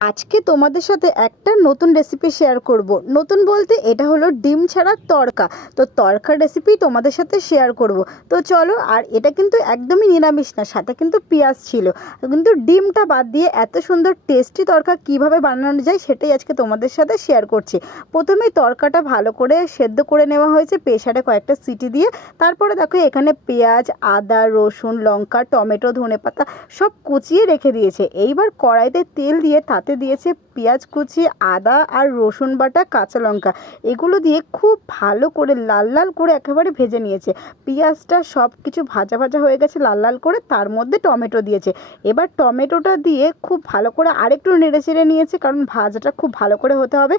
আজকে তোমাদের সাথে একটা নতুন রেসিপি শেয়ার করব। নতুন বলতে এটা হলো ডিম ছাড়া তড়কা। তো তড়কার রেসিপি তোমাদের সাথে শেয়ার করব। তো চলো, আর এটা কিন্তু একদমই নিরামিষ না, সাথে কিন্তু পেঁয়াজ ছিল। কিন্তু ডিমটা বাদ দিয়ে এত সুন্দর টেস্টি তড়কা কীভাবে বানানো যায় সেটাই আজকে তোমাদের সাথে শেয়ার করছি। প্রথমেই তড়কাটা ভালো করে সেদ্ধ করে নেওয়া হয়েছে প্রেশারে কয়েকটা সিটি দিয়ে। তারপরে দেখো, এখানে পেঁয়াজ, আদা, রসুন, লঙ্কা, টমেটো, ধনেপাতা সব কুচিয়ে রেখে দিয়েছে। এইবার কড়াইতে তেল দিয়ে তাতে দিয়েছে পেঁয়াজ কুচি, আদা আর রসুন বাটা, কাঁচা লঙ্কা। এগুলো দিয়ে খুব ভালো করে লাল লাল করে একেবারে ভেজে নিয়েছে। পেঁয়াজটা সব কিছু ভাজা ভাজা হয়ে গেছে লাল লাল করে, তার মধ্যে টমেটো দিয়েছে। এবার টমেটোটা দিয়ে খুব ভালো করে আরেকটু নেড়ে চেড়ে নিয়েছে, কারণ ভাজাটা খুব ভালো করে হতে হবে।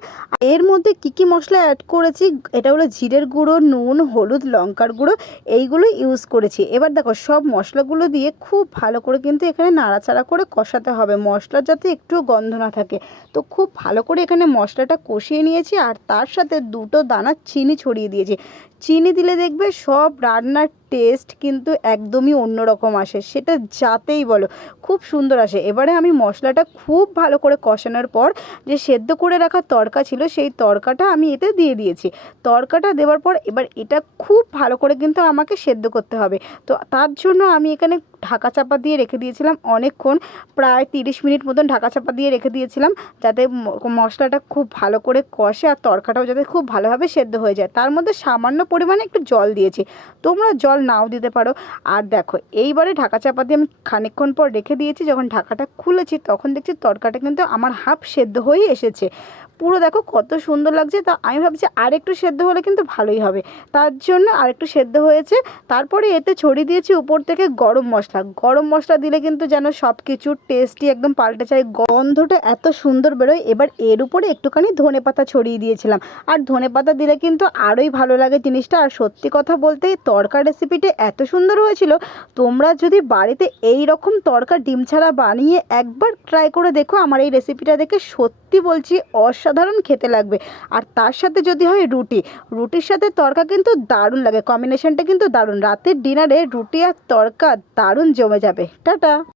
এর মধ্যে কী কী মশলা অ্যাড করেছি? এটা হলো জিরের গুঁড়ো, নুন, হলুদ, লঙ্কার গুঁড়ো, এইগুলো ইউজ করেছি। এবার দেখো, সব মশলাগুলো দিয়ে খুব ভালো করে কিন্তু এখানে নাড়াচাড়া করে কষাতে হবে। মশলার যাতে একটু গন্ধ না থাকে। তো খুব ভালো করে এখানে মশলাটা কষিয়ে নিয়েছি আর তার সাথে দুটো দানা চিনি ছড়িয়ে দিয়েছি। চিনি দিলে দেখবে সব রান্নার টেস্ট কিন্তু একদমই অন্যরকম আসে, সেটা যাতেই বলো। খুব সুন্দর আসে। এবারে আমি মশলাটা খুব ভালো করে কষানোর পর যে সেদ্ধ করে রাখা তড়কা ছিল, সেই তড়কাটা আমি এতে দিয়ে দিয়েছি। তরকাটা দেওয়ার পর এবার এটা খুব ভালো করে কিন্তু আমাকে সেদ্ধ করতে হবে। তো তার জন্য আমি এখানে ঢাকা চাপা দিয়ে রেখে দিয়েছিলাম অনেকক্ষণ, প্রায় তিরিশ মিনিট মতন ঢাকা চাপা দিয়ে রেখে দিয়েছিলাম, যাতে মশলাটা খুব ভালো করে কষে আর তরকাটাও যাতে খুব ভালোভাবে সেদ্ধ হয়ে যায়। তার মধ্যে সামান্য পরিমাণে একটু জল দিয়েছি। তোমরা জল নাও দিতে পারো। আর দেখো, এইবারে ঢাকা চাপা দিয়ে আমি খানিক্ষণ পর রেখে দিয়েছি। যখন ঢাকাটা খুলেছি, তখন দেখছি তরকাটা কিন্তু আমার হাফ সেদ্ধ হয়েই এসেছে। পুরো দেখো কত সুন্দর লাগছে। তা আমি ভাবছি আর একটু সেদ্ধ হলে কিন্তু ভালোই হবে। তার জন্য আর একটু সেদ্ধ হয়েছে। তারপরে এতে ছড়িয়ে দিয়েছি উপর থেকে গরম মশলা। গরম মশলা দিলে কিন্তু যেন সব কিছু টেস্টি একদম পাল্টে যায়। গন্ধটা এত সুন্দর বেরোয়। এবার এর উপরে একটুখানি ধনে পাতা ছড়িয়ে দিয়েছিলাম। আর ধনে পাতা দিলে কিন্তু আরোই ভালো লাগে জিনিসটা। আর সত্যি কথা বলতে তরকা রেসিপিটা এত সুন্দর হয়েছিল। তোমরা যদি বাড়িতে এই রকম তরকা ডিম ছাড়া বানিয়ে একবার ট্রাই করে দেখো। আমার এই রেসিপিটা দেখে সত্যি বলছি অসাধারণ খেতে লাগবে। আর তার সাথে যদি হয় রুটি। রুটির সাথে তরকা কিন্তু দারুণ লাগে। কম্বিনেশনটা কিন্তু দারুণ। রাতের ডিনারে রুটি আর তরকা দারুণ জমে যাবে। টাটা!